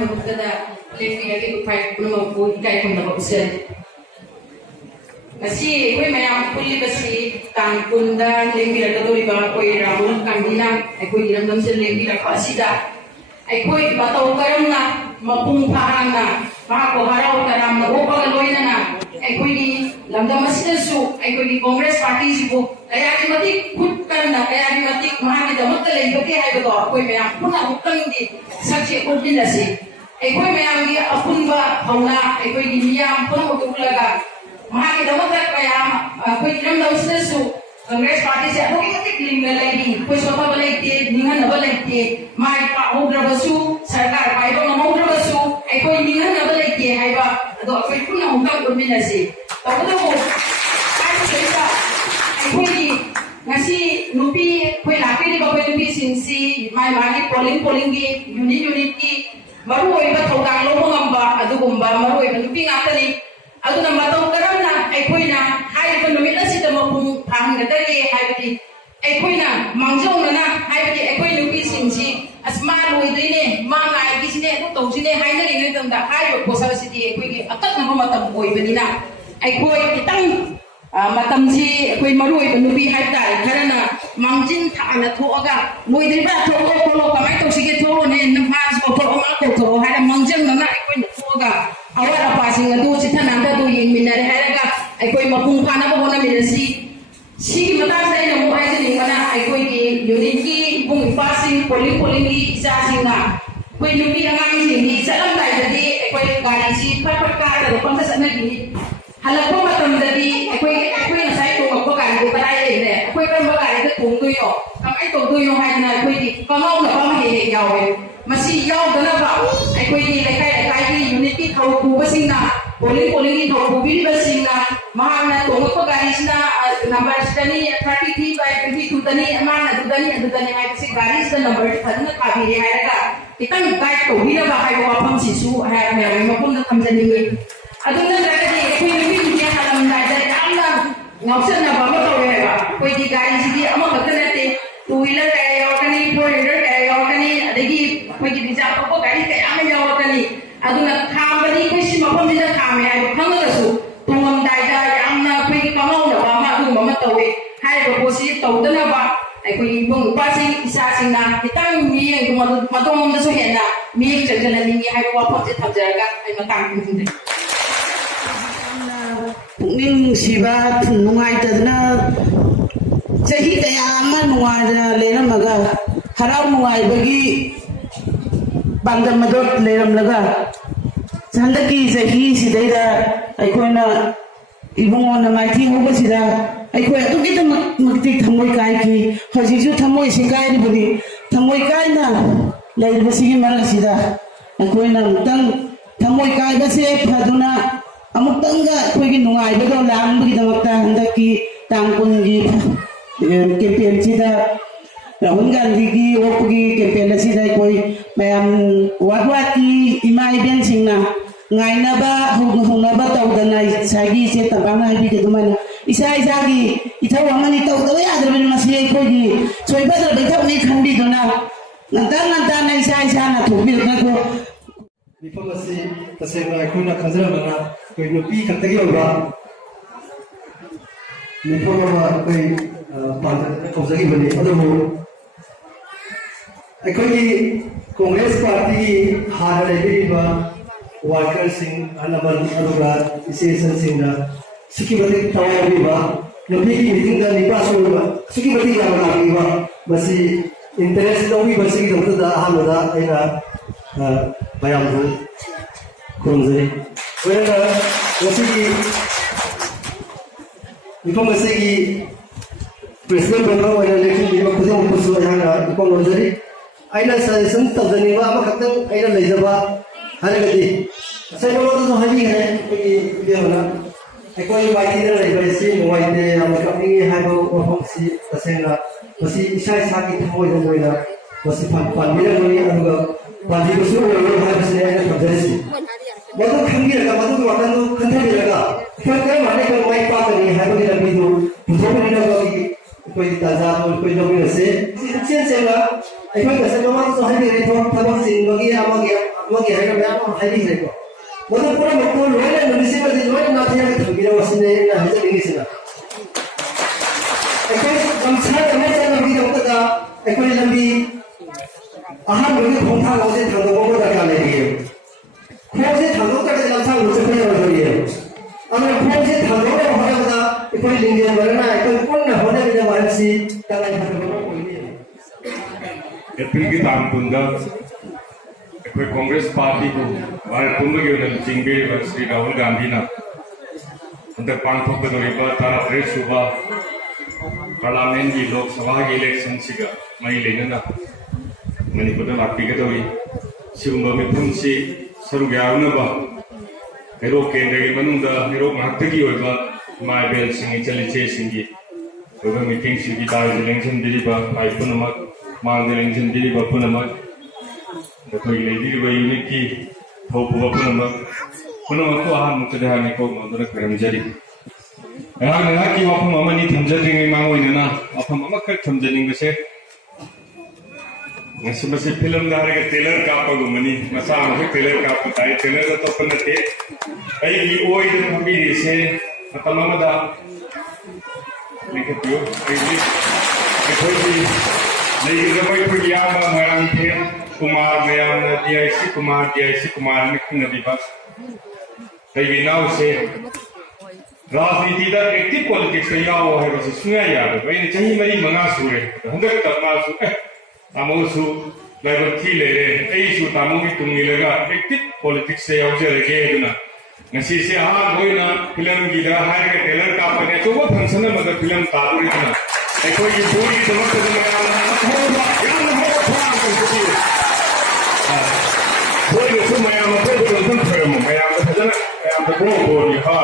ꯃꯔꯨꯞꯇꯗ ꯂꯦꯞꯄꯤꯔꯒ ꯎꯄꯥꯏ ꯄꯨꯝꯅꯃꯛꯄꯨ ꯏꯀꯥꯏ ꯈꯨꯝꯅꯕ ꯎꯠꯆꯔꯤ ꯉꯁꯤ ꯑꯩꯈꯣꯏ ꯃꯌꯥꯝ ꯄꯨꯜꯂꯤꯕꯁꯤ ꯇꯥꯡ 10ꯗ ꯂꯦꯡꯕꯤꯔꯛꯀꯗꯧꯔꯤꯕ ꯑꯩꯈꯣꯏ ꯔꯥꯍꯨꯜ ꯒꯥꯟꯙꯤꯅ ꯑꯩꯈꯣꯏꯒꯤ ꯏꯔꯝꯗꯝꯁꯤꯗ ꯂꯦꯡꯕꯤꯔꯛꯄ ꯑꯁꯤꯗ ꯑꯩꯈꯣꯏ ꯃꯇꯧ ꯀꯔꯝꯅ ꯃꯄꯨꯡ ꯐꯥꯅ ꯃꯍꯥꯛꯄꯨ ꯍꯔꯥꯎ ꯇꯌꯥꯝꯅ ꯑꯣꯛꯄꯒ ꯂꯣꯏꯅꯅ ꯑꯩꯈꯣꯏꯒꯤ ꯂꯝꯗꯝ ꯑꯁꯤꯗꯁꯨ ꯑꯩꯈꯣꯏꯒꯤ ꯀꯣꯡꯒ꯭ꯔꯦꯁ ꯄꯥꯔꯇꯤꯁꯤꯕꯨ ꯀꯌꯥꯒꯤ ꯃꯇꯤꯛ ꯈꯨꯠ ꯀꯟꯅ ꯀꯌꯥꯒꯤ ꯃꯇꯤꯛ ꯃꯍꯥꯛꯀꯤꯗꯃꯛꯇ ꯂꯩꯕꯒꯦ ꯍꯥꯏꯕꯗꯣ ꯑꯩꯈꯣꯏ ꯃꯌꯥꯝ ꯄꯨꯟꯅ ꯑꯃꯨꯛꯇꯪꯗꯤ ꯁꯛꯁꯦ ꯎꯠꯃꯤꯟꯅꯁꯤ ꯑꯩꯈꯣꯏ ꯃꯌꯥꯝꯒꯤ ꯑꯄꯨꯟꯕ ꯊꯧꯅꯥ ꯑꯩꯈꯣꯏꯒꯤ ꯃꯤꯌꯥꯝ ꯄꯨꯝꯅꯃꯛ ꯎꯠꯂꯒ ꯃꯍꯥꯛꯀꯤꯗꯃꯛꯇ ꯀꯌꯥ ꯑꯩꯈꯣꯏ ꯏꯔꯝꯗꯝꯁꯤꯗꯁꯨ ꯀꯣꯡꯒ꯭ꯔꯦꯁ ꯄꯥꯔꯇꯤꯁꯦ ꯑꯗꯨꯛꯀꯤ ꯃꯇꯤꯛ ꯂꯤꯡꯅ ꯂꯩꯔꯤ ꯑꯩꯈꯣꯏ ꯁꯣꯊꯕ ꯂꯩꯇꯦ ꯅꯤꯡꯍꯟꯅꯕ ꯂꯩꯇꯦ ꯃꯥꯏ ꯄꯥꯛꯍꯧꯗ꯭ꯔꯕꯁꯨ ꯁꯔꯀꯥꯔ ꯄꯥꯏꯕ ꯉꯝꯍꯧꯗ꯭ꯔꯕꯁꯨ ꯑꯩꯈꯣꯏ ꯅꯤꯡꯍꯟꯅꯕ ꯂꯩꯇꯦ ꯍꯥꯏꯕ ꯑꯗꯣ ꯑꯩꯈꯣꯏ ꯄꯨꯟꯅ ꯑꯃꯨꯛꯇꯪ ꯎꯠꯃꯤꯟꯅꯁꯤ ꯇꯧꯕꯇꯕꯨ ꯍꯥꯏꯔꯤꯕꯁꯤꯗ ꯑꯩꯈꯣꯏꯒꯤ ꯉꯁꯤ ꯅꯨꯄꯤ ꯑꯩꯈꯣꯏ ꯂꯥꯛꯄꯤꯔꯤꯕ ꯑꯩꯈꯣꯏ ꯅꯨꯄꯤꯁꯤꯡꯁꯤ ꯃꯥꯒꯤ ꯄꯣꯂꯤꯡꯒꯤ ꯌꯨꯅꯤꯠꯀꯤ ꯃꯔꯨꯑꯣꯏꯕ ꯊꯧꯗꯥꯡ ꯂꯧꯕ ꯉꯝꯕ ꯑꯗꯨꯒꯨꯝꯕ ꯃꯔꯨꯑꯣꯏꯕ ꯅꯨꯄꯤ ꯉꯥꯛꯇꯅꯤ ꯑꯗꯨꯅ ꯃꯇꯧ ꯀꯔꯝꯅ ꯑꯩꯈꯣꯏꯅ ꯍꯥꯏꯔꯤꯕ ꯅꯨꯃꯤꯠ ꯑꯁꯤꯗ ꯃꯄꯨꯡ ꯐꯥꯍꯟꯒꯗꯒꯦ ꯍꯥꯏꯕꯗꯤ ꯑꯩꯈꯣꯏꯅ ꯃꯥꯡꯖꯧꯅꯅ ꯍꯥꯏꯕꯗꯤ ꯑꯩꯈꯣꯏ ꯅꯨꯄꯤꯁꯤꯡꯁꯤ ꯑꯁ ꯃꯥ ꯂꯣꯏꯗꯣꯏꯅꯦ ꯃꯥ ꯉꯥꯏꯒꯤꯁꯤꯅꯦ ꯑꯗꯨ ꯇꯧꯁꯤꯅꯦ ꯍꯥꯏꯅꯔꯤꯉꯩ ꯃꯇꯝꯗ ꯍꯥꯏꯔꯤꯕ ꯄꯣꯠꯁꯛ ꯑꯁꯤꯗꯤ ꯑꯩꯈꯣꯏꯒꯤ ꯑꯀꯛꯅꯕ ꯃꯇꯝ ꯑꯣꯏꯕꯅꯤꯅ ꯑꯩꯈꯣꯏ ꯈꯤꯇꯪ ꯃꯇꯝꯁꯤ ꯑꯩꯈꯣꯏ ꯃꯔꯨꯑꯣꯏꯕ ꯅꯨꯄꯤ ꯍꯥꯏꯕ ꯇꯥꯔꯦ ꯈꯔꯅ ꯃꯥꯡꯖꯤꯟ ꯊꯥꯅ ꯊꯣꯛꯑꯒ ꯂꯣꯏꯗ꯭ꯔꯤꯕ ꯊꯣꯛꯂꯣ ꯈꯣꯠꯂꯣ ꯀꯃꯥꯏꯅ ꯇꯧꯁꯤꯒꯦ ꯊꯣꯛꯂꯣꯅꯦ ꯃꯥꯁꯤ ꯀꯧꯊꯣꯛꯑꯣ ꯃꯥ ꯀꯧꯊꯣꯛꯑꯣ ꯍꯥꯏꯔ ꯃꯥꯡꯖꯪꯅꯅ ꯑꯩꯈꯣꯏꯅ ꯊꯣꯛꯑꯒ ꯑꯋꯥꯠ ꯑꯄꯥꯁꯤꯡ ꯑꯗꯨ ꯆꯤꯊ ꯅꯥꯟꯊꯗꯨ ꯌꯦꯡꯃꯤꯟꯅꯔꯦ ꯍꯥꯏꯔꯒ ꯑꯩꯈꯣই ꯃꯄꯨꯡ ꯐꯥꯅꯕ ꯍꯣꯠꯅꯃꯤꯟꯅꯁꯤ ꯁꯤꯒꯤ ꯃꯇꯥꯡꯗ ꯑꯩꯅ ꯑꯃꯨꯛ ꯍꯥꯏꯖꯅꯤꯡꯕꯅ ꯑꯩꯈꯣꯏꯒꯤ ꯌꯨꯅꯤꯠꯀꯤ ꯏꯕꯨꯡ ꯏꯄꯥꯁꯤꯡ ꯄꯣꯂꯤꯡꯒꯤ ꯏꯆꯥꯁꯤꯡꯅ ꯑꯩꯈꯣꯏ ꯅꯨꯄꯤ ꯑꯉꯥꯡꯁꯤꯡꯒꯤ ꯆꯠꯂꯝꯗꯥꯏꯗꯗꯤ ꯑꯩꯈꯣꯏ ꯒꯥꯔꯤꯁꯤ ꯐꯠ ꯐꯠ ꯀꯥꯔꯒ ꯄꯪꯆ ꯆꯠꯅꯕꯤꯅꯤ ꯍꯜꯂꯛꯄ ꯃꯇꯝꯗꯗꯤ ꯑꯩꯈꯣꯏ ꯉꯁꯥꯏ ꯇꯣꯡꯉꯛꯄ ꯒꯥꯔꯤꯗꯨ ꯀꯗꯥꯏ ꯂꯩꯔꯦ ꯑꯩꯈꯣꯏ ꯀꯔꯝꯕ ꯒꯥꯔꯤꯗ ꯇꯣꯡꯗꯣꯏꯅꯣ ꯀꯃꯥꯏꯅ ꯇꯧꯗꯣꯏꯅꯣ ꯍꯥꯏꯗꯅ ꯑꯩꯈꯣꯏꯒꯤ ꯀꯉꯥꯎꯅꯕ ꯑꯃ ꯍꯦꯛ ꯍꯦꯛ ꯌꯥꯎꯋꯦ ꯃꯁꯤ ꯌꯥꯎꯗꯅꯕ ꯑꯩꯈꯣꯏꯒꯤ ꯂꯩꯀꯥꯏ ꯂꯩꯀꯥꯏꯒꯤ ꯌꯨꯅꯤꯠꯀꯤ ꯊꯧ ꯄꯨꯕꯁꯤꯡꯅ ꯄꯣꯂꯤꯡꯒꯤ ꯊꯧ ꯄꯨꯕꯤꯔꯤꯕꯁꯤꯡꯅ ꯃꯍꯥꯛꯅ ꯇꯣꯡꯉꯛꯄ ꯒꯥꯔꯤꯁꯤꯅ ꯅꯝꯕꯔꯁꯤꯗꯅꯤ 33/22ꯗꯅꯤ ꯃꯥꯅ ꯑꯗꯨꯗꯅꯤ ꯍꯥꯏꯕꯁꯤ ꯒꯥꯔꯤꯁꯤꯗ ꯅꯝꯕꯔꯁꯤ ꯐꯖꯅ ꯊꯥꯕꯤꯔꯦ ꯍꯥꯏꯔꯒ ꯈꯤꯇꯪ ꯒꯥꯏꯗ ꯇꯧꯕꯤꯅꯕ ꯍꯥꯏꯕ ꯋꯥꯐꯝꯁꯤꯁꯨ ꯃꯌꯥꯝꯒꯤ ꯃꯐꯝꯗ ꯊꯝꯖꯅꯤꯡꯉꯤ ꯑꯗꯨ ꯅꯠꯇ꯭ꯔꯒꯗꯤ ꯑꯩꯈꯣꯏ ꯅꯨꯄꯤꯁꯤꯡꯁꯦ ꯍꯜꯂꯝꯗꯥꯏꯗ ꯌꯥꯝꯅ ꯉꯥꯎꯁꯟꯅꯕ ꯑꯃ ꯇꯧꯋꯦ ꯍꯥꯏꯕ ꯑꯩꯈꯣꯏꯒꯤ ꯒꯥꯔꯤꯁꯤꯗꯤ ꯑꯃꯈꯛꯇ ꯅꯠꯇꯦ 2 wheeler kaya ꯌꯥꯎꯔꯛꯀꯅꯤ 4 wheeler kaya ꯌꯥꯎꯔꯛꯀꯅꯤ ꯑꯗꯒꯤ ꯑꯩꯈꯣꯏꯒꯤ ꯔꯤꯖꯥꯔꯚ ꯇꯧꯕ ꯒꯥꯔꯤ ꯀꯌꯥ ꯑꯃ ꯌꯥꯎꯔꯛꯀꯅꯤ ꯑꯗꯨꯅ ꯈꯥꯝꯕꯗꯤ ꯑꯩꯈꯣꯏ ꯁꯤ ꯃꯐꯝꯁꯤꯗ ꯈꯥꯝꯃꯦ ꯍꯥꯏꯕ ꯈꯪꯉꯒꯁꯨ ꯇꯣꯡꯉꯝꯗꯥꯏꯗ ꯌꯥꯝꯅ ꯑꯩꯈꯣꯏꯒꯤ ꯀꯉꯥꯎꯅꯕ ꯑꯃ ꯑꯗꯨꯒꯨꯝꯕ ꯑꯃ ꯇꯧꯋꯦ ꯍꯥꯏꯔꯤꯕ ꯄꯣꯠꯁꯤ ꯇꯧꯗꯅꯕ ꯑꯩꯈꯣꯏꯒꯤ ꯏꯕꯨꯡ ꯏꯄ꯭ꯋꯥꯁꯤꯡ ꯏꯆꯥꯁꯤꯡꯅ ꯈꯤꯇꯪ ꯃꯤꯠꯌꯦꯡ ꯃꯗꯣꯝꯗꯁꯨ ꯍꯦꯟꯅ ꯃꯤꯠꯌꯦꯡ ꯆꯪꯁꯤꯜꯍꯟꯅꯤꯡꯉꯤ ꯍꯥꯏꯕ ꯋꯥꯐꯝꯁꯦ ꯊꯝꯖꯔꯒ ꯑꯩ ꯃꯇꯥꯡ ꯄꯤꯖꯅꯤꯡꯉꯤ ꯄꯨꯛꯅꯤꯡ ꯅꯨꯡꯁꯤꯕ ꯅꯨꯡꯉꯥꯏꯇꯗꯅ ꯆꯍꯤ ꯀꯌꯥ ꯑꯃ ꯅꯨꯡꯉꯥꯏꯗꯅ ꯂꯩꯔꯝꯃꯒ ꯍꯔꯥꯎ ꯅꯨꯡꯉꯥꯏꯕꯒꯤ ꯄꯥꯟꯗꯝ ꯑꯗꯨ ꯂꯩꯔꯝꯂꯒ ꯍꯟꯗꯛꯀꯤ ꯆꯍꯤꯁꯤꯗꯩꯗ ꯑꯩꯈꯣꯏꯅ ꯏꯕꯨꯡꯉꯣꯅ ꯃꯥꯏꯊꯤꯍꯧꯕꯁꯤꯗ ꯑꯩꯈꯣꯏ ꯑꯗꯨꯛꯀꯤꯃꯇꯤꯛ ꯊꯃꯣꯏ ꯀꯥꯏꯈꯤ ꯍꯧꯖꯤꯛꯁꯨ ꯊꯃꯣꯏꯁꯤ ꯀꯥꯏꯔꯤꯕꯅꯤ ꯊꯃꯣꯏ ꯀꯥꯏꯅ ꯂꯩꯔꯤꯕꯁꯤꯒꯤ ꯃꯔꯛꯁꯤꯗ ꯑꯩꯈꯣꯏꯅ ꯑꯃꯨꯛꯇꯪ ꯊꯃꯣꯏ ꯀꯥꯏꯕꯁꯦ ꯐꯗꯨꯅ ꯑꯃꯨꯛꯇꯪꯒ ꯑꯩꯈꯣꯏꯒꯤ ꯅꯨꯡꯉꯥꯏꯕꯗꯣ ꯂꯥꯡꯕꯒꯤꯗꯃꯛꯇ ꯍꯟꯗꯛꯀꯤ ꯇꯥꯡ 10ꯒꯤ ꯀꯦꯝꯄꯦꯟꯁꯤꯗ ꯔꯥꯍꯨꯜ ꯒꯥꯟꯙꯤꯒꯤ ꯑꯣꯛꯄꯒꯤ ꯀꯦꯝꯄꯦꯟ ꯑꯁꯤꯗ ꯑꯩꯈꯣꯏ ꯃꯌꯥꯝ ꯋꯥꯠꯀꯤ ꯏꯃꯥ ꯏꯕꯦꯟꯁꯤꯡꯅ ꯉꯥꯏꯅꯕ ꯍꯧꯅꯕ ꯇꯧꯗꯅ ꯉꯁꯥꯏꯒꯤ ꯏꯆꯦ ꯇꯝꯄꯥꯛꯅ ꯍꯥꯏꯕꯤꯈꯤ ꯑꯗꯨꯃꯥꯏꯅ ꯏꯁꯥꯒꯤ ꯏꯊꯧ ꯑꯃꯅꯤ ꯇꯧꯗꯕ ꯌꯥꯗ꯭ꯔꯕꯅꯤ ꯃꯁꯤ ꯑꯩꯈꯣꯏꯒꯤ ꯁꯣꯏꯐꯗ꯭ꯔꯕ ꯏꯊꯧꯅꯤ ꯈꯟꯕꯤꯗꯨꯅ ꯉꯟꯇꯥꯅ ꯏꯁꯥꯅ ꯊꯣꯛꯄꯤꯔꯒ ꯃꯤꯐꯝ ꯑꯁꯤ ꯇꯁꯦꯡꯅ ꯑꯩꯈꯣꯏꯅ ꯈꯟꯖꯔꯝꯕꯅ ꯑꯩꯈꯣꯏ ꯅꯨꯄꯤ ꯈꯛꯇꯒꯤ ꯑꯣꯏꯕ ꯃꯤꯐꯝ ꯑꯃ ꯑꯩꯈꯣই ꯄꯥꯡꯊꯣꯛꯅ ꯇꯧꯖꯈꯤꯕꯅꯤ ꯑꯗꯨꯕꯨ ꯑꯩꯈꯣꯏꯒꯤ ꯀꯣꯡꯒ꯭ꯔꯦꯁ ꯄꯥꯔꯇꯤꯒꯤ ꯍꯥꯟꯅ ꯂꯩꯕꯤꯔꯤꯕ ꯋꯥꯔꯀꯔꯁꯤꯡ ꯑꯍꯜ ꯂꯃꯟ ꯑꯗꯨꯒ ꯏꯆꯦ ꯏꯆꯟꯁꯤꯡꯅ ꯑꯁꯨꯛꯀꯤ ꯃꯇꯤꯛ ꯊꯋꯥꯏ ꯌꯥꯎꯕꯤꯕ ꯅꯨꯄꯤꯒꯤ ꯃꯤꯇꯤꯡꯗ ꯅꯤꯄꯥꯁꯨ ꯑꯣꯏꯕ ꯑꯁꯨꯛꯀꯤ ꯃꯇꯤꯛ ꯌꯥꯝꯅ ꯂꯥꯛꯄꯤꯕ ꯃꯁꯤ ꯏꯟꯇꯔꯦꯁ ꯂꯧꯕꯤꯕꯁꯤꯒꯤꯗꯃꯛꯇꯗ ꯑꯍꯥꯟꯕꯗ ꯑꯩꯅ ꯃꯌꯥꯝꯕꯨ ꯈꯨꯔꯨꯝꯖꯔꯤ ꯂꯣꯏꯅꯅ ꯉꯁꯤꯒꯤ ꯃꯤꯐꯝ ꯑꯁꯤꯒꯤ ꯄ꯭ꯔꯦꯁꯤꯗꯦꯟ ꯃꯦꯝꯕꯔ ꯑꯣꯏꯅ ꯂꯦꯞꯆꯤꯟꯕꯤꯕ ꯈꯨꯗꯤꯡꯃꯛꯄꯨꯁꯨ ꯑꯩꯍꯥꯛꯅ ꯏꯄꯥꯎ ꯂꯧꯖꯔꯤ ꯑꯩꯅ ꯁꯖꯦꯁꯟ ꯇꯧꯖꯅꯤꯡꯕ ꯑꯃꯈꯛꯇꯪ ꯑꯩꯅ ꯂꯩꯖꯕ ꯍꯥꯏꯔꯒꯗꯤ ꯉꯁꯥꯏ ꯃꯃꯥꯡꯗꯁꯨ ꯍꯥꯏꯕꯤꯈ꯭ꯔꯦ ꯑꯩꯈꯣꯏꯒꯤ ꯏꯕꯦꯝꯃꯅ ꯑꯩꯈꯣꯏ ꯃꯥꯏꯊꯤꯗ ꯂꯩꯕ ꯑꯁꯤ ꯅꯨꯡꯉꯥꯏꯇꯦ ꯌꯥꯝꯅ ꯀꯞꯅꯤꯡꯉꯤ ꯍꯥꯏꯕ ꯋꯥꯐꯝꯁꯤ ꯇꯁꯦꯡꯅ ꯃꯁꯤ ꯏꯁꯥꯒꯤ ꯊꯃꯣꯏꯗ ꯑꯣꯏꯅ ꯃꯁꯤ ꯄꯥꯟꯕꯤꯔꯝꯒꯅꯤ ꯑꯗꯨꯒ ꯄꯥꯟꯕꯤꯕꯁꯨ ꯑꯣꯏꯔꯣꯏ ꯍꯥꯏꯕꯁꯤꯅꯤ ꯑꯩꯅ ꯊꯝꯖꯔꯤꯁꯤ ꯃꯗꯨ ꯈꯟꯕꯤꯔꯒ ꯃꯗꯨꯒꯤ ꯋꯥꯈꯜꯗꯨ ꯈꯟꯊꯕꯤꯔꯒ ꯑꯩꯈꯣꯏ ꯀꯔꯝꯍꯥꯏꯅ ꯑꯩꯈꯣꯏ ꯃꯥꯏ ꯄꯥꯛꯀꯅꯤ ꯍꯥꯏꯕꯒꯤ ꯂꯝꯕꯤꯗꯨ ꯄꯨꯊꯣꯛꯃꯤꯟꯅꯕꯒꯤ ꯑꯩꯈꯣꯏꯒꯤ ꯇꯥꯟꯖꯥꯗꯨ ꯑꯩꯈꯣꯏ ꯂꯧꯃꯤꯟꯅꯁꯤ ꯏꯆꯦꯜ ꯁꯦꯡꯅ ꯑꯩꯈꯣꯏ ꯉꯁꯥꯏ ꯃꯃꯥꯡꯗꯁꯨ ꯍꯥꯏꯕꯤꯔꯦ थबक सिंबगी अमगे है मैम हाईली है को मधु पूरा मको लोने नमिसे में लोने नाथे में थंबिरा वसने ना हजे निगिसना एकोई गमछा तमें लंबी दौतदा एकोई लंबी आहार मुझे भोंठा लोसे थांगो को दरकार नहीं है खोजे थांगो का लमसा मुझे पे होई है अमर खोजे थांगो को होने बता एकोई लिंगे मरना एकोई पुण्य होने बिना वारसी तलाई थांगो को होई है एप्रिल की ताम पुंदा एकोई कांग्रेस पार्टी को भारत पुंबे के उन्हें जिंगे श्री राहुल गांधी ना अंदर पांचों के दौरे पर तारा प्रेस सुबह पार्लियामेंट की लोकसभा की इलेक्शन सिगा मई लेने ना मणिपुर लापी के दौरी सिगुम्बा मिफुम से सरुग यावनबा हेरो केंद्र के मनुंदा हेरो महत्व की होगा माइबेल सिंह चलिचे सिंगी होगा मीटिंग सिंगी तार इलेक्शन दिरीबा आइपुनमक मांग इलेक्शन दिरीबा पुनमक कोई लेडीबा यूनिट की थोपुबा पुनमक को आहार मुक्तदहानि को मंदर करमजरी नहा की वफम अमनी थमजरिंग मांगोइना वफम अमखर थमजरिंग बसे नसमसे फिल्म दारे के ट्रेलर कापगुमनी मसा अमखे ट्रेलर कापताई ट्रेलर तो पनते अई ओइ द थंबी से तममदा लिखतियो एकोई लेगिरबाई फुगियामा मरान थे कुमार मयाम डीआईसी कुमार निखनबी बस कई नाउ से राजनीति दा एक्टिव पॉलिटिक्स से याव है बस सुया याद भाई चाहिए मरी मंगा सुरे हंदक तमा सु तामोसु लाइव थी ले रे ऐसु तामो की तुंगी लगा एक्टिव पॉलिटिक्स से यावजरगे दुना ngasi se ha goina film gi da hai ke trailer ka apne to wo function में मगर film तादुरी दुना कोई ये पूरी समझ से मैं यार हो कोई तो मैं हम को तो तुम फिल्म मैं हम तो जना मैं हम तो वो ये हा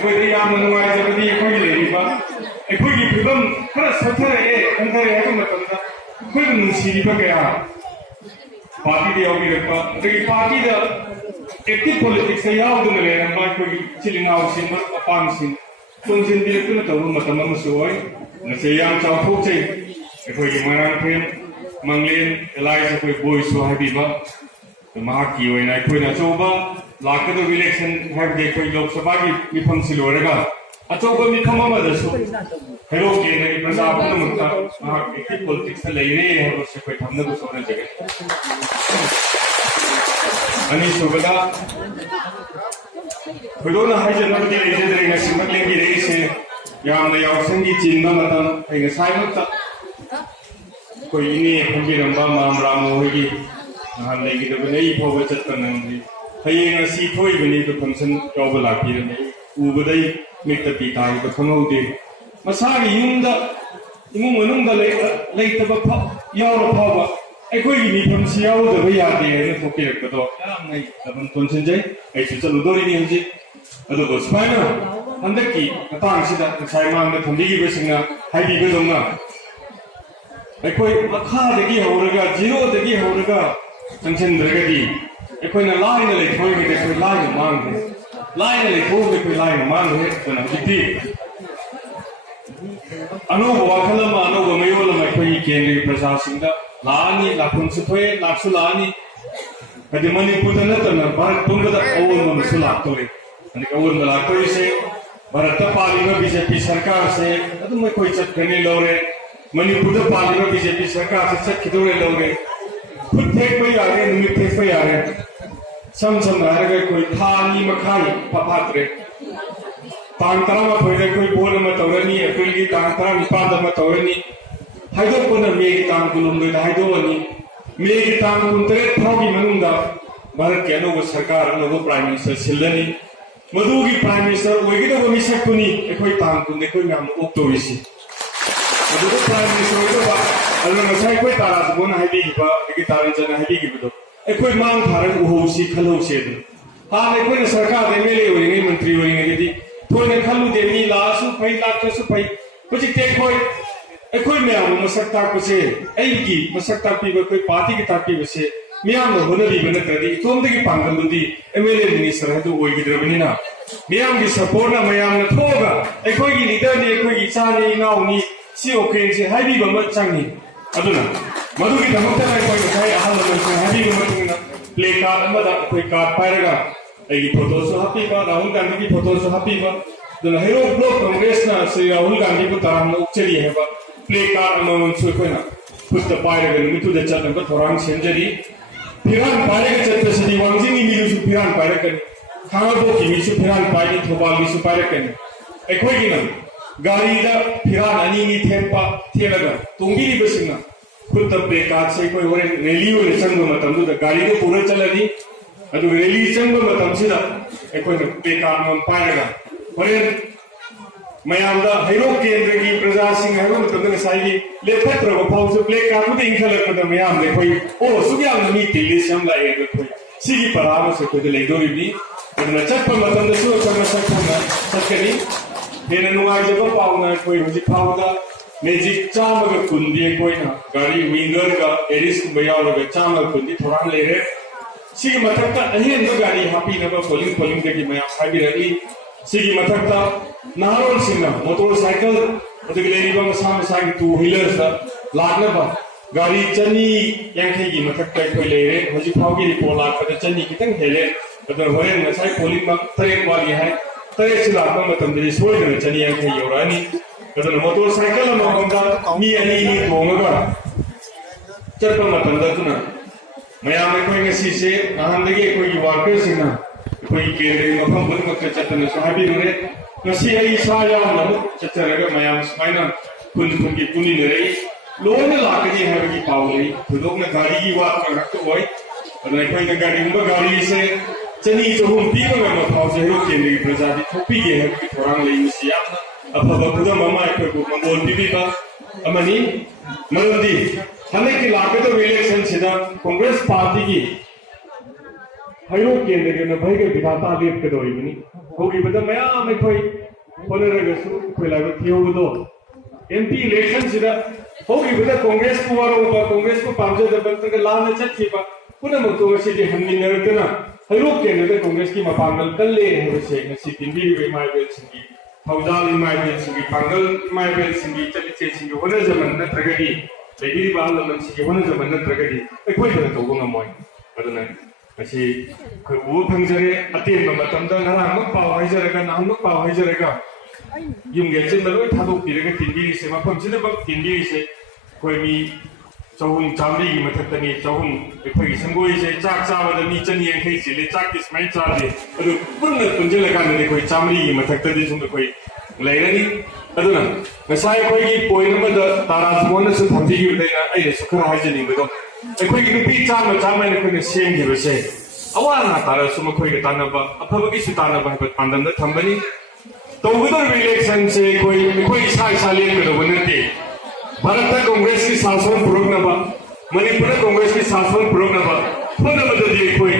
कोई दिया मनुआई जब दी कोई ले बा कोई की फिल्म खरा सथरे अंदर है तो मतलब कोई नुसीरी बा गया पार्टी दे होगी रखा तो ये पार्टी दा एक्टिव पॉलिटिक्स से याव दुन ले ना कोई चिलिनाव सिन अपान सिन तुम सिन भी तो तो मतलब मसोय नसे याम चाथोक छै कोई मरान फेम मंगलेन एलाइ से कोई बॉय सो हाबीबा महा की होइना कोई ना चोबा लाकदो इलेक्शन हैव दे कोई लोकसभा की मिफम सिलोरेगा अचोबा मिफम अमदसु हेरो के ने प्रजापन मुक्ता महा एक्टिव पॉलिटिक्स से लेरे है बस कोई हमने को सोने जगह अनि सुबदा खुदोना हाइजन नदी रेजे रेगा सिमकले की रेसे यामना यावसंगी चिन्ना मतम ऐगा साइमता कोई इने फंगी रंबा मामराम होगी हां लेगी तो नहीं फोबे चतनंगी हयेंगा सी थोई बनी तो फंक्शन यावबा लापीरने उबदई मिक्ता पीताई तो खमौदे मसागी युंदा इमु मनुंदा लेतबा यावरा फावा अखोई मिफम से यावदबा यादे ने फोकिरकदो याम नै तबन तोनसिनजै ऐसु चलुदोरिनि हजि अदुगो स्पाइना हंदकी तांगसिदा साइमांग थंबीगी बेसिंगा हाइबीगदोंगा अखोई मखादगी हौरगा जीरो दगी हौरगा चंचंद्रगदी अखोइना लाइन लेथोइनि देखोइ लाइन मांगे लाइन लेथोइनि कोइ लाइन मांगे तोना जिति अनोबो वाखलमा अनोबो मयोलमा अखोइ केंद्रीय प्रशासनदा लानी लाफुन सुथोय लाक्सु लानी कदि मणिपुरदा नतना भारत पुंबदा अवोन मसु लाक्तोरे अनि अवोन लाक्तोय से भारत पालिबा बीजेपी सरकार से अदुम कोइ चटकने लौरे मणिपुर पालिबा बीजेपी सरकार से चटकिदोरे लौरे खुद थे कोई आगे निमित थे कोई आगे सम हारगे कोई थानी मखाई पपात्रे तांतरा में थोड़े कोई बोल में तौरनी अप्रैल की तांतरा निपाद में तौरनी हाइदो पुनः मेगी तांग कुलुंगे हाइदो वनी मेगी तांग कुंतरे थागी मनुंगा भारत के अनोगो सरकार अनोगो प्राइम मिनिस्टर सिल्लनी मधुगी प्राइम मिनिस्टर ओइगिदो मिसकुनी एकोई तांग कुंदे कोई नाम ओक्टोरिसी मधुगो प्राइम मिनिस्टर ओइदो अदुना मसाई कोई तारा बोन हाइबीगिबा एगी तारंजन हाइबीगिबदो एकोई मांग थारन उहोसी खलोसी अदु हां एकोई सरकार एमएलए ओइगे मंत्री ओइगेदी थोने खलु देनी लासु फै लाक्सु फै कुछ तेखोई एकोई म्याम मसक ताकसे एगी मसक तापीबा कोई पार्टी की तापीबसे म्याम होनदीब नत्रदी तोमदगी पांगलुदी एमएलए मिनिस्टर हदु ओइगिद्रबनिना ꯃꯤꯌꯥꯝꯒꯤ ꯁꯄꯣꯔꯠꯅ ꯃꯌꯥꯝꯅ ꯊꯣꯛꯑꯒ ꯑꯩꯈꯣꯏꯒꯤ ꯂꯤꯗꯔꯅꯤ ꯑꯩꯈꯣꯏꯒꯤ ꯏꯆꯥꯅꯤ ꯏꯅꯥꯎꯅꯤ ꯁꯤ ꯑꯣꯀꯦꯟꯁꯦ ꯍꯥꯏꯕꯤꯕ ꯑꯃ ꯆꯪꯉꯤ ꯑꯗꯨꯅ ꯃꯗꯨꯒꯤꯗꯃꯛꯇ ꯑꯩꯈꯣꯏ ꯉꯁꯥꯏ ꯑꯍꯜ ꯂꯃꯟꯁꯤꯡ ꯍꯥꯏꯕꯤꯕ ꯃꯇꯨꯡꯏꯟꯅ ꯄ꯭ꯂꯦ ꯀꯥꯔꯗ ꯑꯃꯗ ꯑꯩꯈꯣꯏ ꯀꯥꯔꯗ ꯄꯥꯏꯔꯒ ꯑꯩꯒꯤ ꯐꯣꯇꯣꯁꯨ ꯍꯥꯞꯄꯤꯕ ꯔꯥꯍꯨꯜ ꯒꯥꯟꯙꯤꯒꯤ ꯐꯣꯇꯣꯁꯨ ꯍꯥꯞꯄꯤꯕ ꯑꯗꯨꯅ ꯍꯩꯔꯣꯛ ꯕ꯭ꯂꯣꯛ ꯀꯪꯒ꯭ꯔꯦꯁꯅ ꯁ꯭ꯔꯤ ꯔꯥꯍꯨꯜ ꯒꯥꯟꯙꯤꯕꯨ ꯇꯔꯥꯝꯅ ꯑꯣꯛꯆꯔꯤ ꯍꯥꯏꯕ ꯄ꯭ꯂꯦ ꯀꯥꯔꯗ ꯑꯃꯃꯝꯁꯨ ꯑꯩꯈꯣꯏꯅ ꯈꯨꯠꯇ ꯄꯥꯏꯔꯒ ꯅꯨꯃꯤꯠꯇꯨꯗ ꯆꯠꯅꯕ ꯊꯧꯔꯥꯡ ꯁꯦꯝꯖꯔꯤ ꯐꯤꯔꯥꯟ ꯄꯥꯏꯔꯒ ꯆꯠꯄꯁꯤꯗꯤ ꯋꯥꯡꯖꯤꯡꯒꯤ ꯃꯤꯗꯨꯁꯨ ꯐꯤꯔꯥꯟ ꯄꯥꯏꯔꯛꯀꯅꯤ ꯈꯥꯡꯉꯕꯣꯛꯀꯤ ꯃꯤꯁꯨ ꯐꯤꯔꯥꯟ ꯄꯥꯏꯅꯤ ꯊꯧꯕꯥꯜꯒꯤꯁꯨ ꯄꯥꯏꯔꯛꯀꯅꯤ ꯑꯩꯈꯣꯏꯒꯤꯅ ꯒꯥꯔꯤꯗ ꯐꯤꯔꯥꯟ ꯑꯅꯤ ꯊꯦꯠꯂꯒ ꯇꯣꯡꯕꯤꯔꯤꯕꯁꯤꯡꯅ ꯈꯨꯠꯇ ꯄ꯭ꯂꯦ ꯀꯥꯔꯗꯁꯦ ꯑꯩꯈꯣꯏ ꯍꯣꯔꯦꯟ ꯔꯦꯂꯤ ꯑꯣꯏꯅ ꯆꯪꯕ ꯃꯇꯝꯗꯨꯗ ꯒꯥꯔꯤꯗ ꯄꯨꯔ ꯆꯠꯂꯅꯤ ꯑꯗꯨꯒ ꯔꯦꯂꯤ ꯆꯪꯕ ꯃꯇꯝꯁꯤꯗ ꯑꯩꯈꯣꯏꯅ ꯄ꯭ꯂꯦ ꯀꯥꯔꯗ ꯑꯃ ꯄꯥꯏꯔꯒ ꯍꯣꯔꯦꯟ ꯃꯌꯥꯝꯗ ꯍꯩꯔꯣꯛ ꯀꯦꯟꯗ꯭ꯔꯒꯤ ꯄ꯭ꯔꯖꯥꯁꯤꯡ ꯍꯥꯏꯕ ꯃꯇꯝꯗ ꯉꯁꯥꯏꯒꯤ ꯂꯦꯞꯈꯠꯇ꯭ꯔꯕ ꯐꯥꯎꯁꯨ ꯄ꯭ꯂꯦ ꯀꯥꯔꯗꯕꯨꯗ ꯏꯟꯈꯠꯂꯛꯄꯗ ꯃꯌꯥꯝꯗ ꯑꯩꯈꯣꯏ ꯑꯁꯨꯛ ꯌꯥꯝꯅ ꯃꯤ ꯇꯤꯜꯂꯤꯁꯤ ꯌꯥꯝ ꯂꯥꯛꯑꯦ ꯑꯗꯣ ꯑꯩꯈꯣꯏ ꯁꯤꯒꯤ ꯄꯔꯥ ꯑꯃꯁꯨ ꯑꯩꯈꯣꯏꯗ ꯂꯩꯗꯣꯔꯤꯕꯅꯤ ꯑꯗꯨꯅ ꯆꯠꯄ ꯃꯇꯝꯗꯁꯨ ꯑꯩꯈꯣꯏꯅ ꯁꯛꯊꯨꯅ ꯆꯠꯀꯅꯤ ꯍꯦꯟꯅ ꯅꯨꯡꯉꯥꯏꯖꯕ ꯄꯥꯎꯅ ꯑꯩꯈꯣꯏ ꯍꯧꯖꯤꯛ ꯐꯥꯎꯕꯗ ꯃꯦꯖꯤꯛ 110 ꯑꯩꯈꯣꯏꯅ ꯒꯥꯔꯤ ꯋꯤꯡꯒꯔꯒ ꯑꯦꯔꯤꯁꯀꯨꯝꯕ ꯌꯥꯎꯔꯒ 110 ꯊꯧꯔꯥꯡ ꯂꯩꯔꯦ ꯁꯤꯒꯤ ꯃꯊꯛꯇ ꯑꯍꯦꯟꯕ ꯒꯥꯔꯤ ꯍꯥꯞꯄꯤꯅꯕ ꯄꯣꯂꯤꯡꯗꯒꯤ ꯃꯌꯥꯝ ꯍꯥꯏꯕꯤꯔꯛꯂꯤ ꯁꯤꯒꯤ ꯃꯊꯛꯇ ꯅꯍꯥꯔꯣꯜꯁꯤꯡꯅ ꯃꯣꯇꯣꯔ ꯁꯥꯏꯀꯜ ꯑꯗꯨꯒ ꯂꯩꯔꯤꯕ ꯃꯁꯥ ꯃꯁꯥꯒꯤ 2 ꯋꯤꯂꯔꯁꯇ ꯂꯥꯛꯅꯕ ꯒꯥꯔꯤ 250ꯒꯤ ꯃꯊꯛꯇ ꯑꯩꯈꯣꯏ ꯂꯩꯔꯦ ꯍꯧꯖꯤꯛ ꯐꯥꯎꯒꯤ ꯔꯤꯄꯣꯔꯠ ꯂꯥꯛꯄꯗ 200 ꯈꯤꯇꯪ ꯍꯦꯜꯂꯦ ꯑꯗꯨꯅ ꯍꯣꯔꯦꯟ ꯉꯁꯥꯏ ꯄꯣꯂꯤꯡ 3 ꯋꯥꯠꯂꯤ ꯍꯥꯏ 3ꯁꯤ ꯂꯥꯛꯄ ꯃꯇꯝꯗꯗꯤ ꯁꯣꯏꯗꯅ 250 ꯌꯧꯔꯛꯑꯅꯤ ꯑꯗꯨꯅ ꯃꯣꯇꯣꯔ ꯁꯥꯏꯀꯜ ꯑꯃꯃꯝꯗ ꯃꯤ 2 ꯇꯣꯡꯉꯒ ꯆꯠꯄ ꯃꯇꯝꯗ ꯑꯗꯨꯅ ꯃꯌꯥꯝ ꯑꯩꯈꯣꯏ ꯉꯁꯤꯁꯦ ꯅꯍꯥꯟꯗꯒꯤ ꯑꯩꯈꯣꯏꯒꯤ ꯋꯥꯔꯀꯔꯁꯤꯡꯅ ꯑꯩꯈꯣꯏꯒꯤ ꯀꯦꯟꯗ꯭ꯔꯒꯤ ꯃꯐꯝ ꯈꯨꯗꯤꯡꯃꯛꯇ ꯆꯠꯇꯅꯁꯨ ꯍꯥꯏꯕꯤꯔꯨꯔꯦ ꯉꯁꯤ ꯑꯩ ꯏꯁꯥ ꯌꯥꯎꯅ ꯑꯃꯨꯛ ꯆꯠꯆꯔꯒ ꯃꯌꯥꯝ ꯁꯨꯃꯥꯏꯅ ꯈꯨꯟꯒꯤ ꯄꯨꯟꯃꯤꯟꯅꯔꯛꯏ ꯂꯣꯏꯅ ꯂꯥꯛꯀꯅꯤ ꯍꯥꯏꯕꯒꯤ ꯄꯥꯎ ꯂꯩ ꯊꯣꯏꯗꯣꯛꯅ ꯒꯥꯔꯤꯒꯤ ꯋꯥꯠꯄ ꯉꯥꯛꯇ ꯑꯣꯏ ꯑꯗꯨꯅ ꯑꯩꯈꯣꯏꯅ ꯀꯔꯤꯒꯨꯝꯕ ꯒꯥꯔꯤꯁꯦ 200-300 ꯄꯤꯕ ꯉꯝꯕ ꯐꯥꯎꯁꯦ ꯍꯩꯔꯣꯛ ꯀꯦꯟꯗ꯭ꯔꯒꯤ ꯄ꯭ꯔꯖꯥꯗꯤ ꯊꯣꯛꯄꯤꯒꯦ ꯍꯥꯏꯕꯒꯤ ꯊꯧꯔꯥꯡ ꯂꯩ ꯃꯁꯤ ꯌꯥꯝꯅ ꯑꯐꯕ ꯈꯨꯗꯝ ꯑꯃ ꯑꯩꯈꯣꯏꯕꯨ ꯃꯪꯒꯣꯜ ꯄꯤꯕꯤꯕ ꯑꯃꯅꯤ ꯃꯔꯝꯗꯤ ꯍꯟꯗꯛꯀꯤ ꯂꯥꯛꯀꯗꯧꯔꯤꯕ ꯏꯂꯦꯛꯁꯟꯁꯤꯗ ꯀꯣꯡꯒ꯭ꯔꯦꯁ ꯄꯥꯔꯇꯤꯒꯤ ꯍꯩꯔꯣꯛ ꯀꯦꯟꯗ꯭ꯔꯒꯤꯅ ꯚꯩꯒ ꯚꯤꯙꯥꯇꯥ ꯂꯦꯞꯀꯗꯧꯔꯤꯕꯅꯤ ꯍꯧꯈꯤꯕꯗ ꯃꯌꯥꯝ ꯑꯩꯈꯣꯏ ꯍꯣꯠꯅꯔꯒꯁꯨ ꯑꯩꯈꯣꯏ ꯂꯥꯏꯕꯛ ꯊꯤꯍꯧꯕꯗꯣ MP इलेक्शनꯁꯤꯗ ꯍꯧꯈꯤꯕꯗ ꯀꯣꯡꯒ꯭ꯔꯦꯁꯄꯨ ꯋꯥꯔꯧꯕ ꯀꯣꯡꯒ꯭ꯔꯦꯁꯄꯨ ꯄꯥꯝꯖꯗꯕ ꯅꯠꯇ꯭ꯔꯒ ꯂꯥꯟꯅ ꯆꯠꯈꯤꯕ ꯄꯨꯝꯅꯃꯛꯇꯣ ꯉꯁꯤꯗꯤ ꯍꯟꯃꯤꯟꯅꯔꯛꯇꯅ ꯍꯩꯔꯣꯛ ꯀꯦꯟꯗ꯭ꯔꯗ ꯀꯣꯡꯒ꯭ꯔꯦꯁꯀꯤ ꯃꯄꯥꯡꯒꯜ ꯀꯜꯂꯦ ꯍꯥꯏꯕꯁꯦ ꯉꯁꯤ ꯇꯤꯟꯕꯤꯔꯤꯕ ꯏꯃꯥ ꯏꯕꯦꯜꯁꯤꯡꯒꯤ ꯊꯧꯖꯥꯜ ꯏꯃꯥ ꯏꯕꯦꯜꯁꯤꯡꯒꯤ ꯄꯥꯡꯒꯜ ꯏꯃꯥ ꯏꯕꯦꯜꯁꯤꯡꯒꯤ ꯏꯆꯜ-ꯏꯆꯦꯁꯤꯡꯒꯤ ꯍꯣꯠꯅꯖꯃꯟ ꯅꯠꯇ꯭ꯔꯒꯗꯤ ꯂꯩꯕꯤꯔꯤꯕ ꯑꯍꯜ ꯂꯃꯟꯁꯤꯡꯒꯤ ꯍꯣꯠꯅꯖꯃꯟ ꯅꯠꯇ꯭ꯔꯒꯗꯤ ꯑꯩꯈꯣꯏꯗꯅ ꯇꯧꯕ ꯉꯝꯃꯣꯏ ꯑꯗꯨꯅ ꯉꯁꯤ ꯑꯩꯈꯣꯏ ꯎꯕ ꯐꯪꯖꯔꯦ ꯑꯇꯦꯟꯕ ꯃꯇꯝꯗ ꯉꯔꯥꯡꯃꯛ ꯄꯥꯎ ꯍꯥꯏꯖꯔꯒ नहामक पाव हाइजरगा युम गेचन लोई थादोक्पिरगा तिनबिरिसे मफमसिदबक तिनबिरिसे कोई मी चौहुम चामरी की मथक्तनी चौहुम अखोई संगोइसे चाक चाबदा मी चनी यांखै सिले चाक किस्मै चादे अदु पुन्न पुंजलगानने कोई चामरी की मथक्तदि सुम कोई लैरनी अदुना ngасai koi gi point amada tarazmona su thambi gi daina ai su khara hajini bedo koi gi nupi chama chama ne koi sem gi bese awana tara su ma koi gi tanaba afaba gi su tanaba ba pandam da thambani tawgudor election se koi sai sale bedo bonate Bharat Congress की शासन पुरोगनबा मणिपुर कांग्रेस की शासन पुरोगनबा फनबदि कोई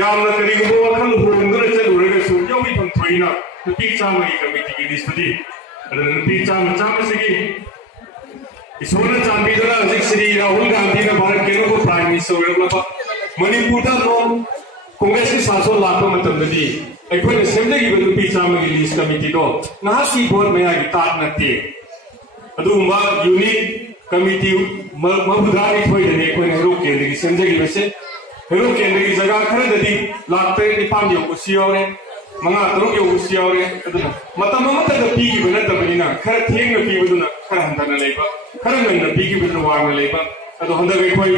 यामना करिगबो वखल होंदर चलुरगे सु Yomi फंथोइना नुपी चामगी committee की दिसदि अदन नुपी चामसिगी इसोना चांबीदरा हजिक श्री राहुल गांधी ने भारत के को प्राइम मिनिस्टर ओरबा मणिपुर दा नो कांग्रेस की शासन लाप मतमदि अखोइना सेमदगी नुपी चामगी लिस्ट कमिटी दो नाकी भोट मया की तात नते अदुमा यूनिट कमिटी मबुदारी थोइदने कोइन हेरो केंद्र की संजगी बसे हेरो केंद्र की जगह खरददी लाखते निपान यो कुसियोरे मंगा तरुक यो कुसियोरे अदुना मतम मतद पीगी बनतबनिना खर थेंग न पीबदुना खर हंदना लेबा खर न पीगी बदु वांग लेबा अदु हंदगे कोइ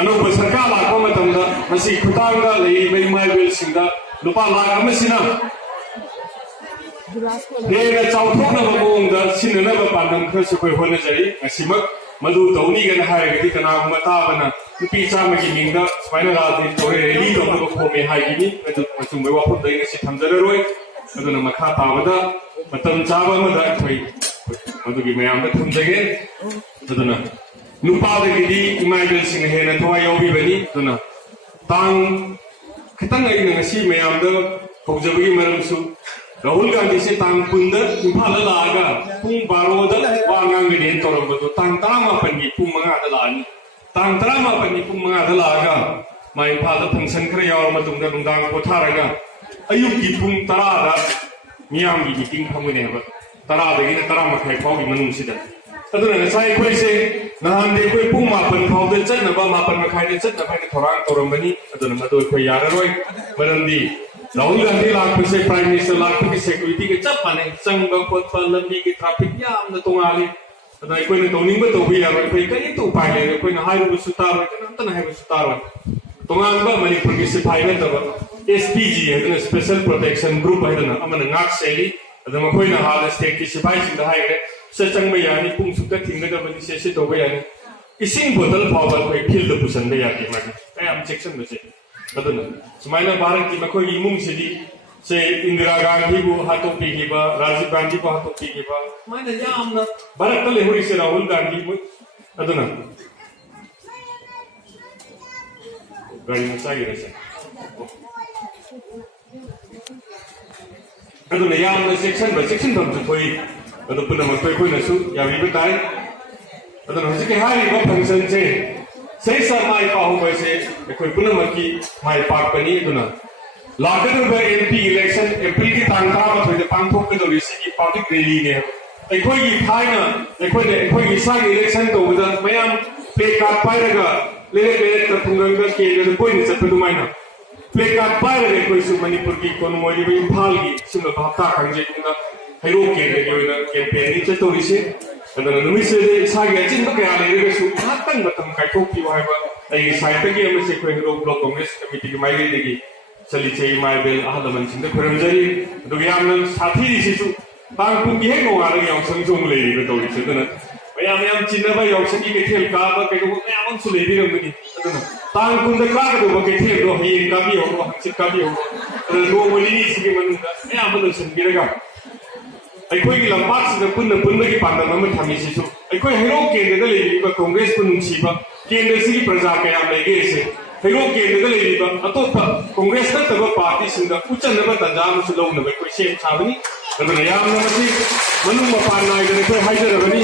अनोप सरकार लाखो मतमदा मसी खुतांगा लेई बेई माइबेल सिंदा लुपा लाख अमसिना हेना चाउथोकना ममोंदा सिननबा पांडम खरसु कोइ होनजरी असिमक मदु तौनी गन हायगदि कनागुमा ताबना नुपी चामगी मिंगदा स्माइना राजनीति तोरे रेली तौबो खोमे हायगिनि अदु मसुंबे वाफम दैना सि थमजररोय अदुना मखा ताबदा मतम चाबा मदा खै मदुगी मयामदा थमजगे अदुना नुपादगिदि इमाइबेल सिंह हेना थवा यौबिबनि अदुना तांग खतंग अइना ngasi मयामदा खौजबगी मरमसु राहुल गांधी से तांग पुंदर इम्फाल लागा पुंग बारोदा वांगांगने तोरबदो तांग तरामापन की पुंग मंगादा लानी तांग तरामापन की पुंग मंगादा लागा मा इम्फाल फंक्शन खरे यावर मतुंगदा नुंदांग पोथारगा ꯑꯌꯨꯛꯀꯤ ꯄꯨꯡ 10ꯗ ꯃꯤꯌꯥꯝꯒꯤ ꯃꯤꯇꯤꯡ ꯐꯝꯒꯅꯦꯕ 10ꯗꯒꯤꯅ 10:30 ꯐꯥꯎꯒꯤ ꯃꯅꯨꯡꯁꯤꯗ ꯑꯗꯨꯅ ꯉꯁꯥꯏ ꯑꯩꯈꯣꯏꯁꯦ ꯅꯍꯥꯟꯗꯤ ꯑꯩꯈꯣꯏ ꯄꯨꯡ 9 ꯐꯥꯎꯗ ꯆꯠꯅꯕ 9:30ꯗ ꯆꯠꯅꯕ ꯍꯥꯏꯅ ꯊꯧꯔꯥꯡ ꯇꯧꯔꯝꯕꯅꯤ ꯑꯗꯨꯅ ꯃꯗꯨ ꯑꯩꯈꯣꯏ ꯌꯥꯔꯔꯣꯏ ꯃꯔꯝꯗꯤ राहुल गांधी लाखपसे प्राइम मिनिस्टर लाखपकी सिक्योरिटी के चप माने चंगबा खोटपा लंबी की ट्रैफिक यामना तोंगाली अदा अखोइना तौनिंगबा तौबी यारोय अखोइ कई तो उपाय ले अखोइना हाइबुसु तारोय कनंतना हाइबुसु तारोय तोंगांबा मणिपुर की सिपाही नतबा एसपीजी है स्पेशल प्रोटेक्शन ग्रुप है अमना ngak सेली अदा मखोइना हाल स्टेट की सिपाही सिंग हाइरे से चंगबा यानी पुंग सुका थिंगदबनि से तौबा यानी इसिंग बोतल फावबा अखोइ फील्ड पुसनबा याति माने कयाम सेक्शन बसे अदुना सुमाइना भारत की मखोई इमुंग सिदी से इंदिरा गांधी को हाथों पीगिबा राजीव गांधी को हाथों पीगिबा माइना यामना भारत तले होई से राहुल गांधी मु अदुना गाड़ी में चाहिए रसे अदुना यामना सेक्शन बम तो कोई अदु पुना मखोई कोई नसु याबी बताई अदुना हजे के हारी बा फंक्शन से सही समाई पाहु वैसे कोई पुनः मकी माई पाक पनी दुना लाकदुबा एमपी इलेक्शन अप्रैल की तांग 13 पांथोक के दोरिसी की पब्लिक रैली ने अखोई की थाइना अखोई की सागी इलेक्शन तो उदा मयाम प्ले कार्ड पाइरगा ले तपुंगंगा के ले कोई चपदुमाइना प्ले कार्ड पाइरगा कोई सु मणिपुर की कोनमोई बि इम्फाल की सुन भाता खंजे कुंगा हैरो के योना कैंपेन नि चतोरिसे अदना नुमिसे सागी अचिन बकया लेरगा सु हातन मतम काइथोकी वाइबा आई साइड के अमसे कोई रो ब्लॉक कांग्रेस कमिटी की माइगे देगी चली छे माइबेल आहलमन सिंह खरमजरी दुगियाम साथी सिसु तांग पुंग हे नोगार यावसंग जोंग लेरिबे तौरिसे अदना मयाम चिन्नबा यावसंगी केथेल काबा केगो मयाम सु लेबिरमनि अदना तांग पुंग दा कागदो केथेल दो हे काबी हो हंचित काबी हो नो मोली सिगे मनुगा मयाम बलो संगिरगा अखोई लंबाक पुनगी पांडम थमीसीसु अखोई हेरो केंद्र लेबा कांग्रेस को नुसीबा केंद्र से प्रजा क्या लेगे से हेरो केंद्र लेबा अतोप कांग्रेस नतब पार्टी सिंग उचनब तंजाम लौनब अखोई सेम साबनी अदुना यामना मसी मनु मपान नायदन अखोई हाइजरबनी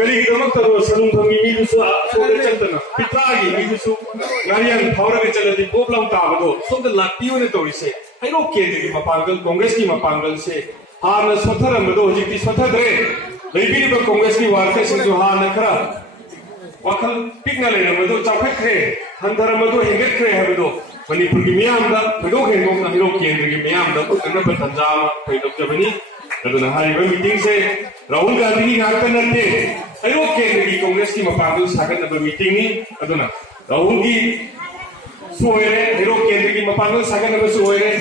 करिगिदमक्तरो सलुंथमी मीदुसु सोदे चंतना पित्रागी मीदुसु गारियन फावरगे चलदी बोबलाम ताबदो सोद लाक्तियोने तोरिसे हेरो केंद्र की मपांगल कांग्रेस की मपांगल से हान स्वथरमदो हजिति स्वथद्रे लेबिरिबा कांग्रेस की वार्करसिंगु हान खरा वखल पिकना लेरमदो चाखखरे हंधरमदो हेंगखरे हबदो मणिपुर की मियामदा फदो हेंगोना हिरो केंद्र की मियामदा उतना पतंजाम फैदोजबनी अदुना हाइबा मीटिंग से राहुल गांधी की गांक नते हिरो केंद्र की कांग्रेस की मपांगल सागनब मीटिंग नि अदुना राहुल की सोयरे हिरो केंद्र की मपांगल सागनब सोयरे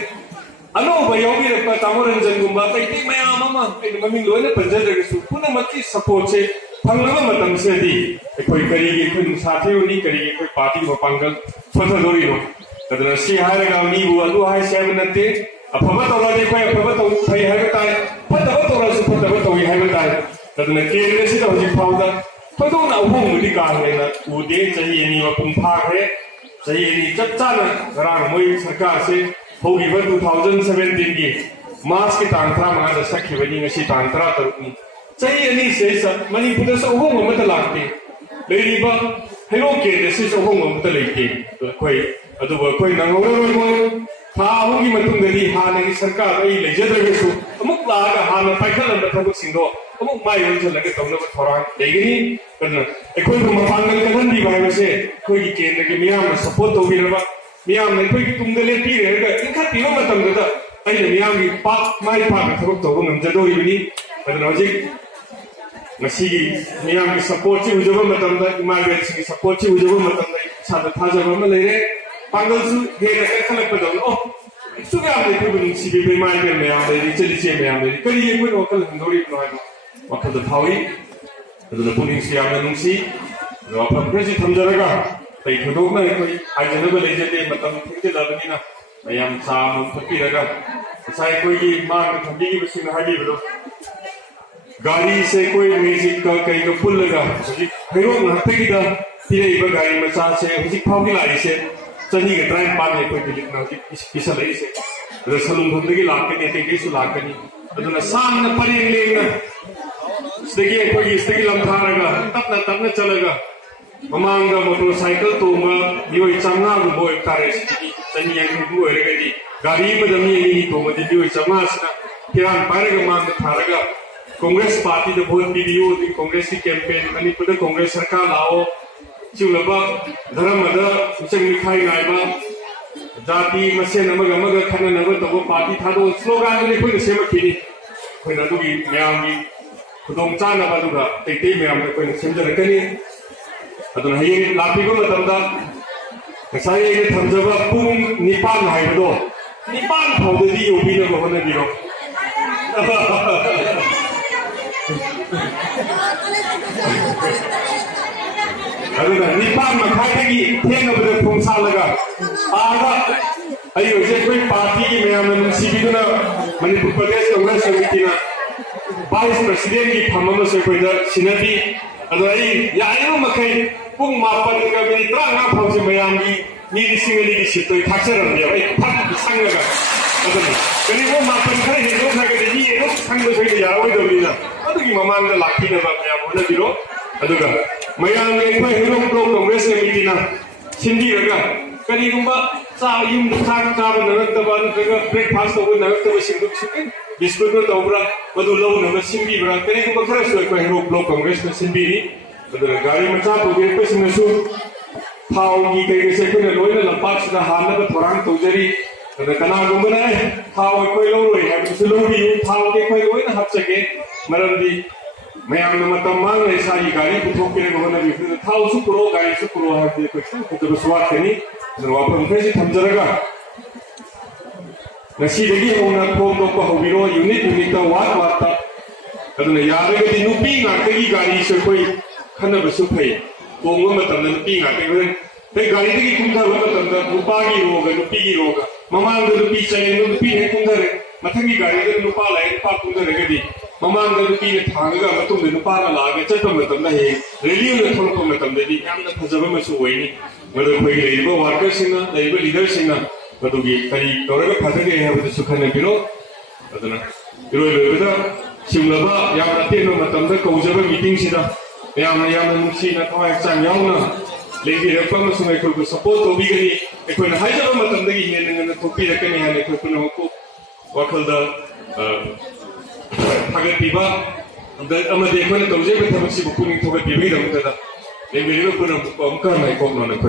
अनोबा यौबिरक्पा तामोरंजन गुंबा पैति मयाम अमा ममिंग लोइना पंजदरगसु पुनमकी सपोर्ट से फंगलबा मतम सेदी अखोई करिगी खुन साथीउनी करिगी कोई पार्टी मपांगल स्वथदोरिनो तदना सी हायरगा मीबु अदु हाय सेम नते अफबा तौरादे कोई अफबा तौ फै हायबा ताय फतबा तौरासु फतबा तौई हायबा ताय तदना केंद्र से हजि फाउदा फदोना अहोंगुदि कांगलेना उदे चही एनी मपुम फाखरे चही एनी चच्चाना गरांग मोई सरकार से होगिबा 2017 की मार्च की तांग 35 सखिबनी ngasi तांग 13 नि चही अनि से मणिपुर से होंग अमत लागते लेरिबा हेरो के से होंग अमत लेते कोई अदुबा कोई नंगौरमोय था होंगी मतुंगदी हानगी सरकार आई लेजदरगसु अमुक लागा हान पाइखलम थबक सिंगो अमुक माइ होलगे तौनब थोरा लेगिनी कन एकोई मपांगल कदन दी बायबसे कोई की केंद्र के मियाम सपोर्ट तौबिरबा मियाम ने कोई तुंगदे लेपी रेगा इनखा पिनो मतंगदा आई मियाम की पाक माइ पाक थबक तौब नमजदोरिबनी अदन हजिक मसीगी मियाम की सपोर्ट से उजब मतंदा इमारबेल की सपोर्ट से उजब मतंदा साद थाजब म लेरे पांगलसु हेरे खलकपदो ओ सुगा दे कुबुन सिबे बे माइबेल मियाम दे चलिसे मियाम दे करी ये कोई वकल हंदोरी नोय वकल द थावी अदन पुलिस याम नुसी रफा प्रेसि थमजरगा तै थदोकना कोई आजनब लेजते मतम थिंजे लाबनिना मयाम साम फकिरगा साइ कोई की मांग थंबी की बसिन हाबिबदो गाड़ी से कोई म्यूजिक का कहीं का पुल लगा हेरो नहते की दा तिरेइबा गाड़ी मचा से हुजिक फाउगी लाई से चनी के ड्राइव पार ने कोई दिलिक ना किसा लई से रसलुम भंदगी लाके ने ते सु लाकनी अदुना सामने परेंग लेना स्टेगी कोई स्टेगी लमथारगा तपना चलेगा ममांगा मोटरसाइकिल तोमा योई चांगा गो बोय तारे चनी यांखैबु ओइरगदि गाड़ी मदमी नि तोमदि बिउ समासना किरान पारगा मान थारगा कांग्रेस पार्टी द वोट पीबियो कांग्रेस की कैंपेन मणिपुर कांग्रेस सरकार लाओ चिउलबा धर्म द चंगि खाई नायबा जाति मसेन अमग अमग खननब तब पार्टी थादो स्लोगान ने कोइ सेमखिनि कोइना दुगी म्यामगी खुदोंग चानबा दुगा तैतै म्याम कोइना सेमजरकनि अदुना हयें लापिगो मतमदा ngасai ege thamjaba pung nipan haibado nipan phawdadi yobina bahona biro aduna nipan makhai thengabada phumsalaga aga ayo je koi party ki mayam sibiduna manipur pradesh congress committee na vice president ki thamama se koi da sinadi adai yayo makhai pung mapan ka minit ranga phawse mayam gi ni singeli gi sitoi thaksaram ya bai phak sangaga aduna kani wo mapan khare he lo khaga ni ero sangdo sei ya oi do ni na adugi mamang da lakhi na ba mayam hona biro aduga mayam ne koi hero pro congress committee na sindi raga kani gumba cha yum thak ta ba narak ba naga breakfast to narak to sing duk sik biscuit no tobra madu lo na sindi bra kani gumba khare so koi hero pro congress na sindi ni aduna gari macha to ge ko sing su thao gi kai se ko na loina lampak sida hanna ba thorang tojari aduna kana gumba na thao koi lo roi ha su lo bi thao ge koi loina hap chake maramdi mayam na matam mang le sa gi gari puthok ke ko na bi thao su pro gari su pro ha de ko ko swat kani aduna wa pram phesi thamjaraga nasi dagi hona khom do ko hobiro unit ta wat wat ta aduna yaraga di nupi ngak gi gari se koi khana ba su phai tongwa matam na nupi ngak ge te gari dagi kumthar wa matam da nupa gi roga nupi gi roga mamang da nupi chai nupi ne kumthar mathangi gari da nupa lai nupa kumthar ga di mamang da nupi ne thanga matung da nupa na la ga chatpa matam da he rally na tholpa matam da di yamna phajaba ma su oini madu khoi leiba worker singa leiba leader singa madu gi kari toraga phadage ha bu su khana biro aduna biro lebeda simlaba yamna teno matam da kaujaba meeting sida yamna nungsi na thawai chang yauna lebi rakpa ma sungai ko support to bi gani ekoi na haijaba matam da gi ne na topi rakani ha ne ko kuna ko wakal da thagatiba da amade ekoi na tawje ba thamsi bu kuning thogat bi da mutada lebi ko na ko amka mai ko na ko